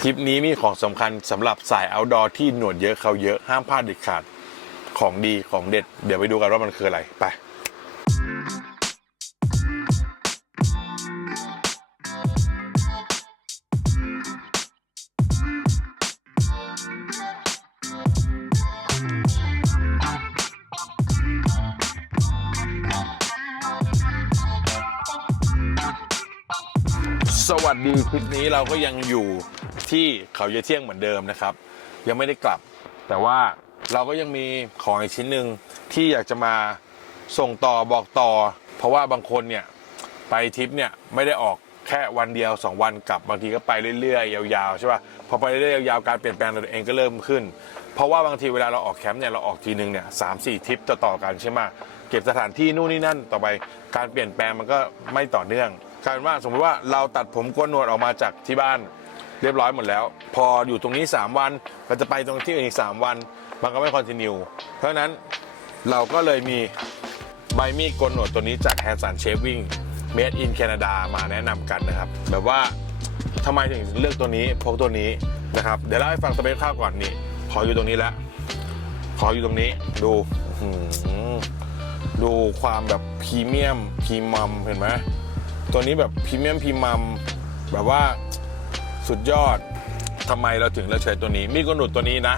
ทริปนี้มีของสำคัญสำหรับสาย outdoor ที่หนวดเยอะเขาเยอะห้ามพลาดเด็ดขาดของดีของเด็ด เดี๋ยวไปดูกันว่ามันคืออะไร ไปสวัสดีคลิปนี้เราก็ยังอยู่ ที่เขาเยเที่ยงเหมือนเดิมนะครับ ยังไม่ได้กลับ แต่ว่าเราก็ยังมีของอีกชิ้นหนึ่งที่อยากจะมาส่งต่อบอกต่อ เพราะว่าบางคนเนี่ยไปทริปเนี่ยไม่ได้ออกแค่วันเดียว 2 วันกลับบางทีก็ไปเรื่อยๆ ยาวๆใช่ป่ะพอไปเรื่อยๆยาวๆการเปลี่ยนแปลงตัวเองก็เริ่มขึ้น เพราะว่าบางทีเวลาเราออกแคมป์เนี่ยเราออกทีนึงเนี่ยสามสี่ทริปต่อๆกันใช่ไหมเก็บสถานที่นู่นนี่นั่นต่อไปการเปลี่ยนแปลงมันก็ไม่ต่อเนื่องกลายเป็นว่าสมมติว่าเราตัดผมโกนหนวดออกมาจากที่บ้าน เรียบร้อยหมดแล้ว พออยู่ตรงนี้ 3 วันเราจะไปตรงที่อื่นอีก 3 วัน มันก็ไม่คอนติเนียเพราะฉะนั้นเราก็เลยมีใบมีดโกนหนวดตัวนี้จาก Hands and Shaving Made in Canada มาแนะนำกันนะครับ แบบว่าทำไมถึงเลือกตัวนี้พกตัวนี้นะครับ เดี๋ยวเล่าให้ฟังสเปคข้าวก่อนนี่ ขออยู่ตรงนี้แล้ว ขออยู่ตรงนี้ดูดูความแบบพรีเมียมพรีมัมเห็นไหมตัวนี้แบบพรีเมียมพรีมัมแบบว่า สุดยอดทำไมเราถึงเลือกใช้ตัวนี้ มีดโกนหนวดตัวนี้นะ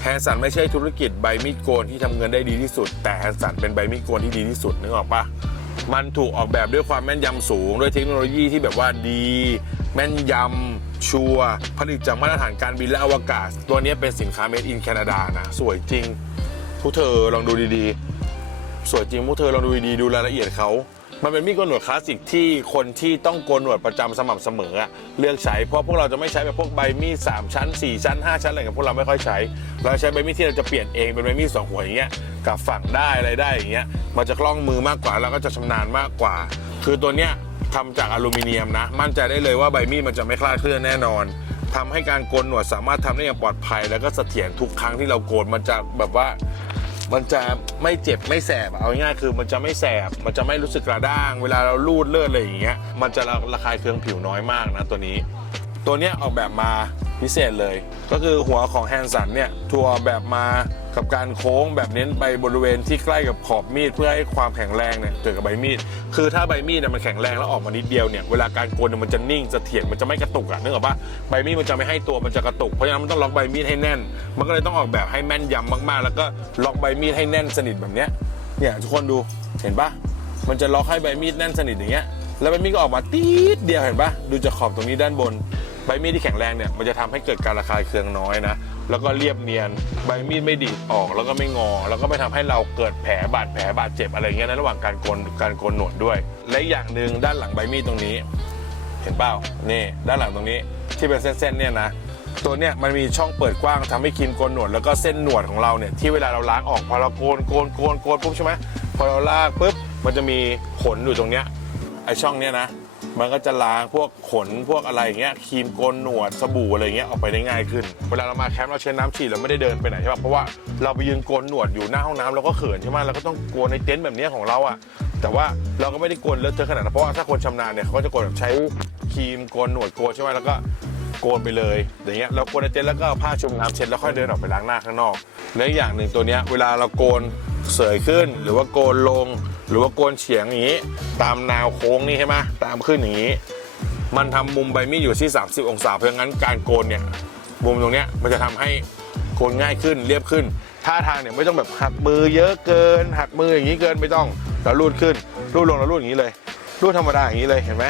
แฮนสันไม่ใช่ธุรกิจใบมีดโกนที่ทำเงินได้ดีที่สุด แต่แฮนสันเป็นใบมีดโกนที่ดีที่สุดนึกออกปะมันถูกออกแบบด้วยความแม่นยำสูง ด้วยเทคโนโลยีที่แบบว่าดี แม่นยำชัวร์ผลิตจากมาตรฐานการบินและอวกาศ ตัวนี้เป็นสินค้า made in Canada นะ สวยจริงพวกเธอลองดูดีๆ สวยจริงพวกเธอลองดูดีๆดูรายละเอียดเขา มันเป็นมีดโกนหนวดคลาสสิกที่คนที่ต้องโกนหนวดประจำสม่ำเสมออะเลือกใช้เพราะพวกเราจะไม่ใช้แบบพวกใบมีด3ชั้น 4 ชั้น 5 ชั้นอะไรกับพวกเราไม่ค่อยใช้ เราใช้ใบมีดที่เราจะเปลี่ยนเองเป็นใบมีดสองหัวอย่างเงี้ยกับฝั่งได้อะไรได้อย่างเงี้ยมันจะคล่องมือมากกว่าแล้วก็จะชำนาญมากกว่า คือตัวเนี้ยทำจากอลูมิเนียมนะ มั่นใจได้เลยว่าใบมีดมันจะไม่คลาดเคลื่อนแน่นอนทำให้การโกนหนวดสามารถทำได้อย่างปลอดภัย แล้วก็เสถียรทุกครั้งที่เราโกนมันจะแบบว่า มันจะไม่เจ็บไม่แสบเอาง่ายคือมันจะไม่แสบ มันจะไม่รู้สึกกระด้าง เวลาเราลูดเลือดอะไรอย่างเงี้ยมันจะระคายเคืองผิวน้อยมากนะตัวนี้ ตัวเนี้ยออกแบบมาพิเศษเลย ก็คือหัวของแฮนสันเนี่ยทัวร์แบบมากับการโค้งแบบเน้นไปบริเวณที่ใกล้กับขอบมีดเพื่อให้ความแข็งแรงเนี่ยเกิดกับใบมีด คือถ้าใบมีดเนี่ยมันแข็งแรงแล้วออกมานิดเดียวเนี่ยเวลาการโกนเนี่ยมันจะนิ่งจะเถียรมันจะไม่กระตุกอะนึกออกปะใบมีดมันจะไม่ให้ตัวมันจะกระตุกเพราะฉะนั้นมันต้องล็อกใบมีดให้แน่น มันก็เลยต้องออกแบบให้แม่นยำมากๆ แล้วก็ล็อกใบมีดให้แน่นสนิทแบบเนี้ยเนี่ยทุกคนดูเห็นปะมันจะล็อกให้ใบมีดแน่นสนิทอย่างเงี้ยแล้วใบมีดก็ออกมาตีดเดียวเห็นปะดูจากขอบตรงนี้ด้านบน ใบมีดที่แข็งแรงเนี่ยมันจะทำให้เกิดการระคายเคืองน้อยนะแล้วก็เรียบเนียนใบมีดไม่ดีดออกแล้วก็ไม่งอ แล้วก็ไม่ทำให้เราเกิดแผลบาดแผลบาดเจ็บอะไรเงี้ยในระหว่างการโกนการโกนหนวดด้วย และอีกอย่างหนึ่งด้านหลังใบมีดตรงนี้ เห็นเปล่านี่ด้านหลังตรงนี้ที่เป็นเส้นๆเนี่ยนะตัวเนี้ยมันมีช่องเปิดกว้างทำให้ครีมโกนหนวดแล้วก็เส้นหนวดของเราเนี่ยที่เวลาเราล้างออกพอเราโกนโกนโกนโกนปุ๊บใช่ไหมพอเราลากปุ๊บมันจะมีขนอยู่ตรงเนี้ยไอช่องเนี้ยนะ มันก็จะล้างพวกขนพวกอะไรอย่างเงี้ยครีมโกนหนวดสบู่อะไรเงี้ยออกไปได้ง่ายขึ้น เวลาเรามาแคมป์เราใช้น้ำฉีดเราไม่ได้เดินไปไหนใช่ป่ะเพราะว่าเราไปยืนโกนหนวดอยู่หน้าห้องน้ำเราก็เขินใช่ไหมเราก็ต้องโกนในเต็นท์แบบเนี้ยของเราอะแต่ว่าเราก็ไม่ได้โกนเลอะเทอะขนาดนั้นเพราะว่าถ้าคนชำนาญเนี่ยเขาก็จะโกนแบบใช้ครีมโกนหนวดโกนใช่ไหมแล้วก็โกนไปเลยอย่างเงี้ยเราโกนในเต็นท์แล้วก็เอาผ้าชุบน้ำเช็ดแล้วค่อยเดินออกไปล้างหน้าข้างนอกและอีกอย่างหนึ่งตัวเนี้ยเวลาเราโกนเสยขึ้นหรือว่าโกนลง หรือว่าโกนเฉียงอย่างงี้ ตามแนวโค้งนี่ใช่ไหมตามขึ้นอย่างงี้ มันทำมุมใบมีดอยู่ที่ 30 องศา เพราะงั้นการโกนเนี่ยมุมตรงเนี้ยมันจะทำให้โกนง่ายขึ้นเรียบขึ้นท่าทางเนี่ยไม่ต้องแบบหักมือเยอะเกิน หักมืออย่างนี้เกินไม่ต้องแล้วรูดขึ้นรูดลงแล้วรูดอย่างนี้เลยรูดธรรมดาอย่างนี้เลยเห็นไหม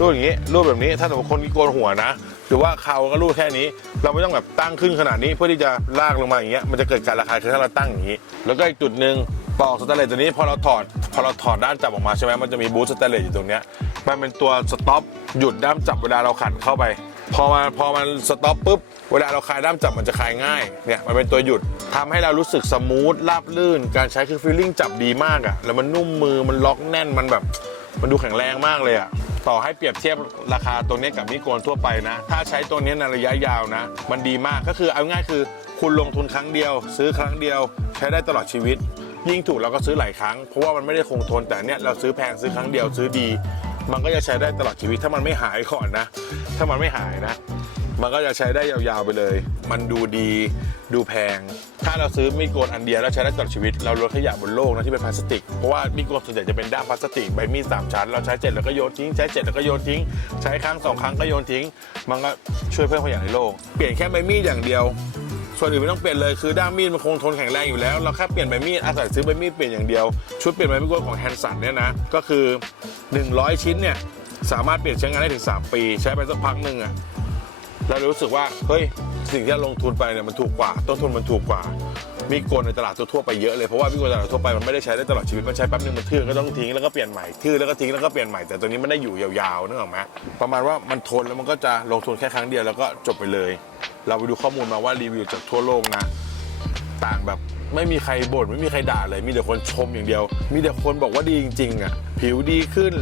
รูดอย่างนี้รูดแบบนี้ถ้าสมมติคนที่โกนหัวนะหรือว่าเขาก็รูดแค่นี้ เราไม่ต้องแบบตั้งขึ้นขนาดนี้เพื่อที่จะลากลงมาอย่างเงี้ยมันจะเกิดการระคายเคืองถ้าเราตั้งอย่างนี้ แล้วก็อีกจุดหนึ่ง ปลอกสแตนเลสตัวนี้พอเราถอดพอเราถอดด้านจับออกมาใช่ไหมมันจะมีบูทสแตนเลสอยู่ตรงเนี้ยมันเป็นตัวสต็อปหยุดด้ามจับเวลาเราขันเข้าไปพอมันพอมันสต็อปปุ๊บเวลาเราคลายด้ามจับมันจะคลายง่ายเนี่ยมันเป็นตัวหยุดทำให้เรารู้สึกสมูทราบลื่น การใช้คือฟีลลิ่งจับดีมากอะแล้วมันนุ่มมือมันล็อกแน่นมันแบบ มันดูแข็งแรงมากเลยอะต่อให้เปรียบเทียบราคาตัวนี้กับมิโกนทั่วไปนะ ถ้าใช้ตัวนี้ในระยะยาวนะ มันดีมากก็คือเอาง่ายคือ คุณลงทุนครั้งเดียว ซื้อครั้งเดียว ใช้ได้ตลอดชีวิต ยิ่งถูกเราก็ซื้อหลายครั้ง เพราะว่ามันไม่ได้คงทนแต่เนี้ยเราซื้อแพงซื้อครั้งเดียวซื้อดี มันก็จะใช้ได้ตลอดชีวิตถ้ามันไม่หายก่อนนะ ถ้ามันไม่หายนะ มันก็จะใช้ได้ยาวๆไปเลย มันดูดีดูแพง ถ้าเราซื้อมีดโกนอันเดียวแล้วใช้ได้ตลอดชีวิต เราลดขยะบนโลกนะที่เป็นพลาสติก เพราะว่ามีดโกนส่วนใหญ่จะเป็นด้ามพลาสติกใบมีดสามชั้นเราใช้เจ็ดแล้วก็โยนทิ้งใช้เจ็ดแล้วก็โยนทิ้ง ใช้ครั้งสองครั้งก็โยนทิ้ง มันก็ช่วยเพิ่มขยะในโลก เปลี่ยนแค่ใบมีดอย่างเดียว ส่วนอื่นไม่ต้องเปลี่ยนเลยคือด้ามมีดมันคงทนแข็งแรงอยู่แล้วเราแค่เปลี่ยนใบมีดอาศัยซื้อใบมีดเปลี่ยนอย่างเดียว ชุดเปลี่ยนใบมีดกนของแฮนสันเนี่ยนะก็คือ 100 ชิ้นเนี่ยสามารถเปลี่ยนใช้งานได้ถึง 3 ปี ใช้ไปสักพักหนึ่งอะเรารู้สึกว่าเฮ้ยสิ่งที่เราลงทุนไปเนี่ยมันถูกกว่า ต้นทุนมันถูกกว่า มีดโกนในตลาดทั่วไปเยอะเลยเพราะว่ามีดโกนในตลาดทั่วไปมันไม่ได้ใช้ได้ตลอดชีวิตมันใช้แป๊บนึงมันทื่อก็ต้องทิ้งแล้วก็เปลี่ยนใหม่ทื่อแล้วก็ทิ้งแล้วก็เปลี่ยนใหม่แต่ตัวนี้มันได้อยู่ยาวๆนึกออกไหมประมาณว่ามันทนแล้วมันก็จะลงทุนแค่ครั้งเดียวแล้วก็จบไปเลย เราไปดูข้อมูลมาว่ารีวิวจากทั่วโลกนะ ต่างแบบไม่มีใครบ่นไม่มีใครด่าเลย มีแต่คนชมอย่างเดียว มีแต่คนบอกว่าดีจริงๆอะผิวดีขึ้น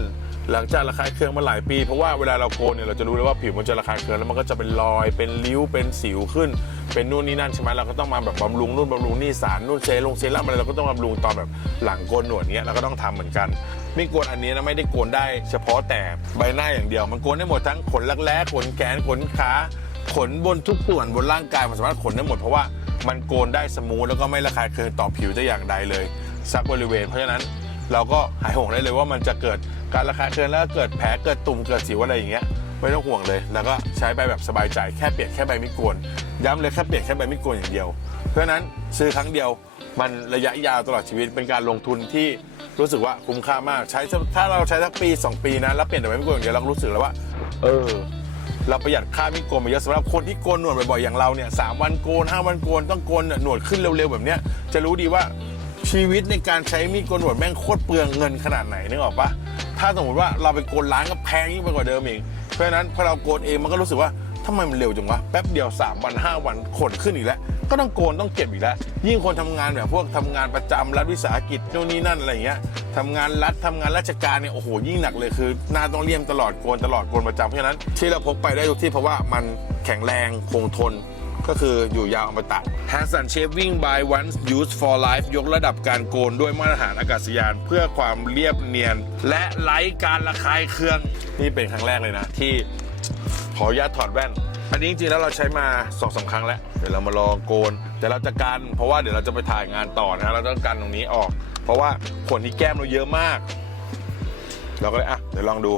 หลังจากระคายเคืองมาหลายปี เพราะว่าเวลาเราโกนเนี่ยเราจะรู้เลยว่าผิวมันจะระคายเคืองแล้วมันก็จะเป็นรอยเป็นริ้วเป็นสิวขึ้น เป็นนู่นนี่นั่นใช่ไหมเราก็ต้องมาแบบบำรุงนู่นบำรุงนี่สารนู่นเซรุ่งเซรั่มอะไรเราก็ต้องบำรุงตอนแบบหลังโกนหนวดเนี้ยเราก็ต้องทำเหมือนกันมีดโกนอันนี้นะไม่ได้โกนได้ เฉพาะแต่ใบหน้าอย่างเดียว มันโกนได้หมดทั้งขนรักแร้ขนแขนขนขาขนบนทุกส่วนบนร่างกายมันสามารถขนได้หมดเพราะว่ามันโกนได้สมูทแล้วก็ไม่ระคายเคืองต่อผิวแต่อย่างใดเลยสักบริเวณ เพราะฉะนั้นเราก็หายห่วงได้เลยว่ามันจะเกิด การระคายเคืองแล้วกเกิดแผลเกิดตุ่มเกิดสิวอะไรอย่างเงี้ยไม่ต้องห่วงเลย แล้วก็ใช้ไปแบบสบายใจแค่เปลี่ยนแค่ใบมีดโกนย้ำเลยแค่เปลี่ยนแค่ใบมีดโกนอย่างเดียว เพราะนั้นซื้อครั้งเดียวมันระยะยาวตลอดชีวิตเป็นการลงทุนที่รู้สึกว่าคุ้มค่ามากใช้ถ้าเราใช้สักปี 2 ปีนะแล้วเปลี่ยนแต่ใบมีดโกนอย่างเดียวเราก็รู้สึกแล้วว่า เออเราประหยัดค่ามีดโกนมาเยอะสำหรับคนที่โกนหนวดบ่อยๆอย่างเราเนี่ยสามวันโกนห้าวันโกนต้องโกนหนวดขึ้นเร็วๆแบบเนี้ยจะรู้ดีว่าชีวิตในการใช้มีดโกนหนวดแม่งโคตรเปลืองเงินขนาดไหนนึกออกปะ ถ้าสมมติว่าเราไปโกนร้านก็แพงยิ่งไปกว่าเดิมอีก เพราะฉะนั้นพอเราโกนเองมันก็รู้สึกว่าทำไมมันเร็วจังวะแป๊บเดียว 3 วัน 5 วันขนขึ้นอีกแล้ว ก็ต้องโกนต้องเก็บอีกแล้ว ยิ่งคนทำงานแบบพวกทำงานประจำรัฐวิสาหกิจโน่นนี่นั่นอะไรเงี้ยทำงานรัฐทำงานราชการเนี่ยโอ้โหยิ่งหนักเลยคือหน้าต้องเลี่ยมตลอดโกนตลอดโกนประจำเพราะฉะนั้นที่เราพกไปได้ทุกที่เพราะว่ามันแข็งแรงคงทน ก็คืออยู่ยาวอมตะ Hands Shaving by Once Used for Life ยกระดับการโกนด้วยมาตรฐานอากาศยาน เพื่อความเรียบเนียน และไร้การระคายเคือง นี่เป็นครั้งแรกเลยนะ ที่ขออนุญาตถอดแว่น อันนี้จริงๆ แล้วเราใช้มาสองสามครั้งแล้ว เดี๋ยวเรามาลองโกน แต่เราจะกัน เพราะว่าเดี๋ยวเราจะไปถ่ายงานต่อนะ เราต้องกันตรงนี้ออก เพราะว่าขนที่แก้มเราเยอะมาก เราก็เลยอะเดี๋ยวลองดู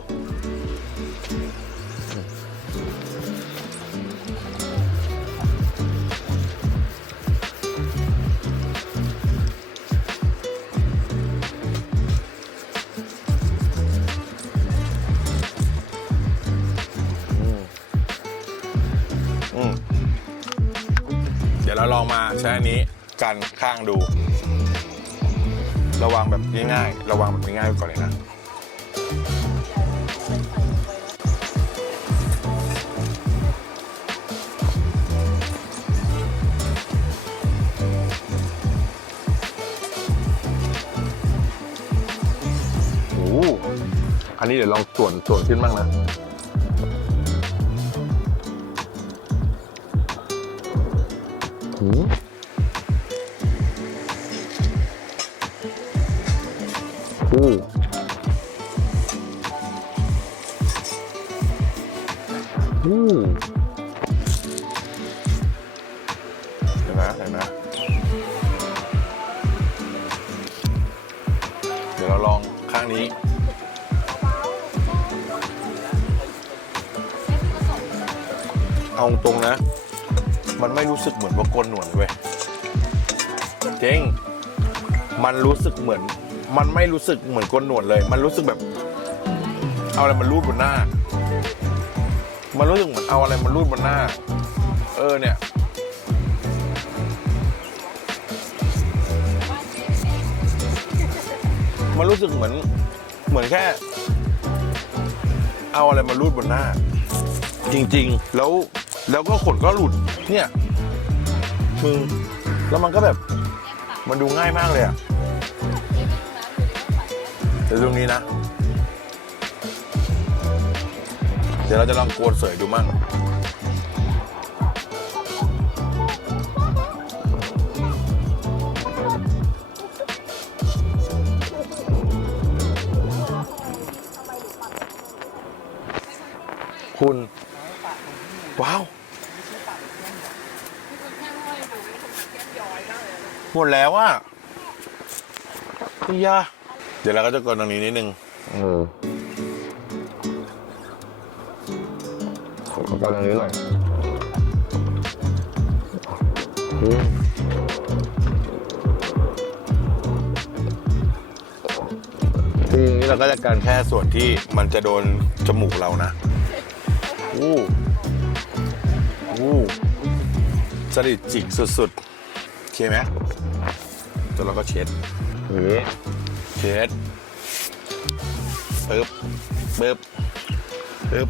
ใช้อันนี้กันข้างดู ระวังแบบง่ายๆ ระวังแบบง่ายๆไว้ก่อนเลยนะ โอ้โหอันนี้เดี๋ยวลองส่วนส่วนขึ้นบ้างนะ อือ หูหูหูเห็นไหมเห็นไหมเดี๋ยวเราลองข้างนี้ เอาตรงนะ มันไม่รู้สึกเหมือนว่าโกนหนวดเลยเว้ย เจ๊งมันรู้สึกเหมือน มันไม่รู้สึกเหมือนโกนหนวดเลย มันรู้สึกแบบ เอาอะไรมารูดบนหน้า มันรู้สึกเหมือนเอาอะไรมารูดบนหน้า เออเนี่ย มันรู้สึกเหมือน เหมือนแค่ เอาอะไรมารูดบนหน้า จริง ๆ แล้วแล้วก็ขนก็หลุด เนี่ยมึงแล้วมันก็แบบ มันดูง่ายมากเลยอะ เดี๋ยวตรงนี้นะ เดี๋ยวเราจะลองโวนเสยดูมั่งคุณ ว้าว หมดแล้วอะพี่ยา เดี๋ยวเราก็จะกดตรงนี้นิดนึงเออขอตอนนี้หน่อยอืมทีนี้เราก็จะการแค่ส่วนที่มันจะโดนจมูกเรานะอู้อู้สลิดจิกสุดๆโอเคไหมจนเราก็เช็ดอย่างนี้ เช็ดปึ๊บปึ๊บปึ๊บ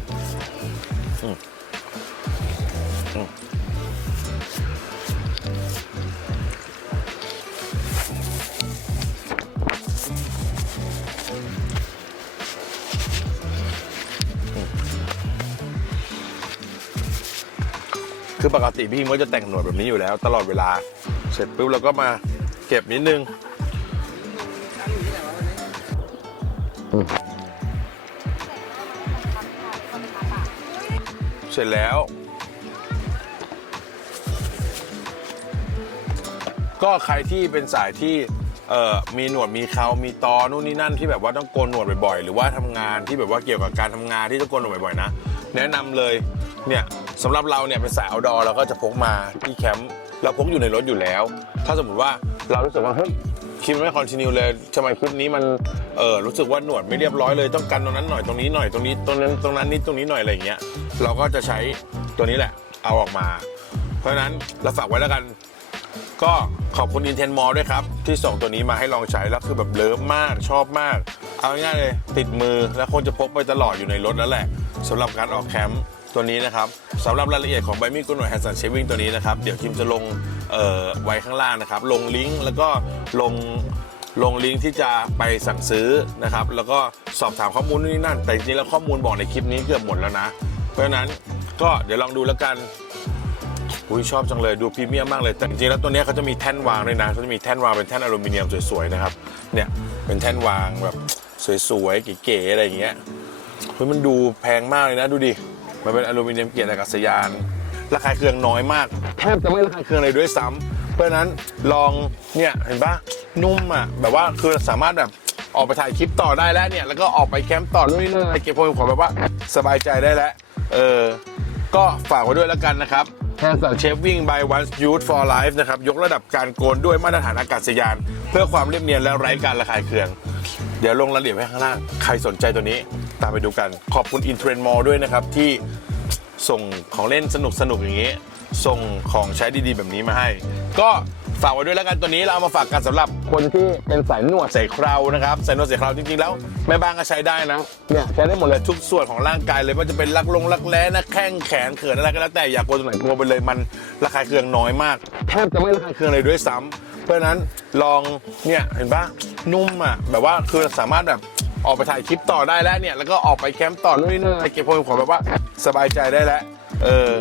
คือปกติพี่ก็จะแต่งหนวดแบบนี้อยู่แล้ว ตลอดเวลา เสร็จปุ๊บเราก็มาเก็บนิดนึง เสร็จแล้ว ก็ใครที่เป็นสายที่เอ่อมีหนวดมีเขามีตอนู่นนี่นั่นที่แบบว่าต้องโกนหนวดบ่อยๆ หรือว่าทำงานที่แบบว่าเกี่ยวกับการทำงานที่ต้องโกนหนวดบ่อยๆนะ แนะนำเลยเนี่ยสำหรับเราเนี่ยเป็นสายเอาดอเราก็จะพกมาที่แคมป์เราพกอยู่ในรถอยู่แล้ว ถ้าสมมติว่าเรารู้สึกว่าเฮ้ย คลิปไม่คอนติเนียเลยทำไมคลิปนี้มันเออรู้สึกว่าหนวดไม่เรียบร้อยเลยต้องกันตรงนั้นหน่อยตรงนี้หน่อยตรงนี้ตรงนั้นตรงนั้นนิดตรงนี้หน่อยอะไรอย่างเงี้ยเราก็จะใช้ตัวนี้แหละ เอาออกมา เพราะฉะนั้นเราฝากไว้แล้วกัน ก็ขอบคุณ Inten m o ด้วยครับ ที่ส่งตัวนี้มาให้ลองใช้แล้วคือแบบเลิฟมากชอบมาก เอาง่ายๆเลยติดมือแล้วคนจะพกไปตลอดอยู่ในรถแล้วแหละสำหรับการออกแคมป์ ตัวนี้นะครับสำหรับรายละเอียดของใบมีดกุนหน่วยแฮนสันเชฟวิ่งตัวนี้นะครับเดี๋ยวคิมจะลงไว้ข้างล่างนะครับ ลงลิงก์แล้วก็ลงลงลิงก์ที่จะไปสั่งซื้อนะครับ แล้วก็สอบถามข้อมูลนู่นนี่นั่น แต่จริงแล้วข้อมูลบอกในคลิปนี้เกือบหมดแล้วนะ เพราะฉะนั้นก็เดี๋ยวลองดูแล้วกันอุ้ยชอบจังเลยดูพรีเมียมมากเลยแต่จริงแล้วตัวนี้เขาจะมีแท่นวางด้วยนะเขาจะมีแท่นวางเป็นแท่นอลูมิเนียมสวยๆนะครับเนี่ยเป็นแท่นวางแบบสวยๆเก๋ๆอะไรอย่างเงี้ยเฮ้ยมันดูแพงมากเลยนะดูดิ มันเป็นอลูมิเนียมเกียรติอากาศยานราคาเครื่องน้อยมาก แทบจะไม่ราคาเครื่องเลยด้วยซ้ำเพราะฉะนั้นลองเนี่ยเห็นปะนุ่มอะแบบว่าคือสามารถแบบออกไปถ่ายคลิปต่อได้แล้วเนี่ยแล้วก็ออกไปแคมป์ต่อนู่นนี่นั่นอะไรเก็บพวกของแบบว่าสบายใจได้แล้วเออก็ฝากไว้ด้วยแล้วกันนะครับแฮนด์สันเชฟวิ่ง by once youth for life นะครับ ยกระดับการโกนด้วยมาตรฐานอากาศยาน เพื่อความเรียบเนียนและไร้การระคายเคือง เดี๋ยวลงรายละเอียดไว้ข้างล่าง ใครสนใจตัวนี้ ตามไปดูกัน ขอบคุณ i n t r e n Mall ด้วยนะครับ ที่ส่งของเล่นสนุกสนุกๆอย่างนี้ ส่งของใช้ดีๆ แบบนี้มาให้ ก็ฝากไว้ด้วยแล้วกันตัวนี้เราเอามาฝากกันสำหรับคนที่เป็นสายหนวดใส่เครานะครับใส่หนวดใส่เคราจริงๆแล้วแม่บ้านก็ใช้ได้นะเนี่ยใช้ได้หมดเลยทุกส่วนของร่างกายเลยว่าจะเป็นรักลงรักแร้นะแข้งแขนเขินอะไรก็แล้วแต่อยากโกนตรงไหนโกนไปเลยมันระคายเคืองน้อยมากแทบจะไม่ระคายเคืองเลยด้วยซ้ำเพราะฉะนั้นลองเนี่ยเห็นปะนุ่มอะแบบว่าคือสามารถแบบ ออกไปถ่ายคลิปต่อได้แล้วเนี่ย แล้วก็ออกไปแคมป์ต่อนู่นนี่นั่นอะไรเก็บพวกของแบบว่าสบายใจได้แล้ว เออ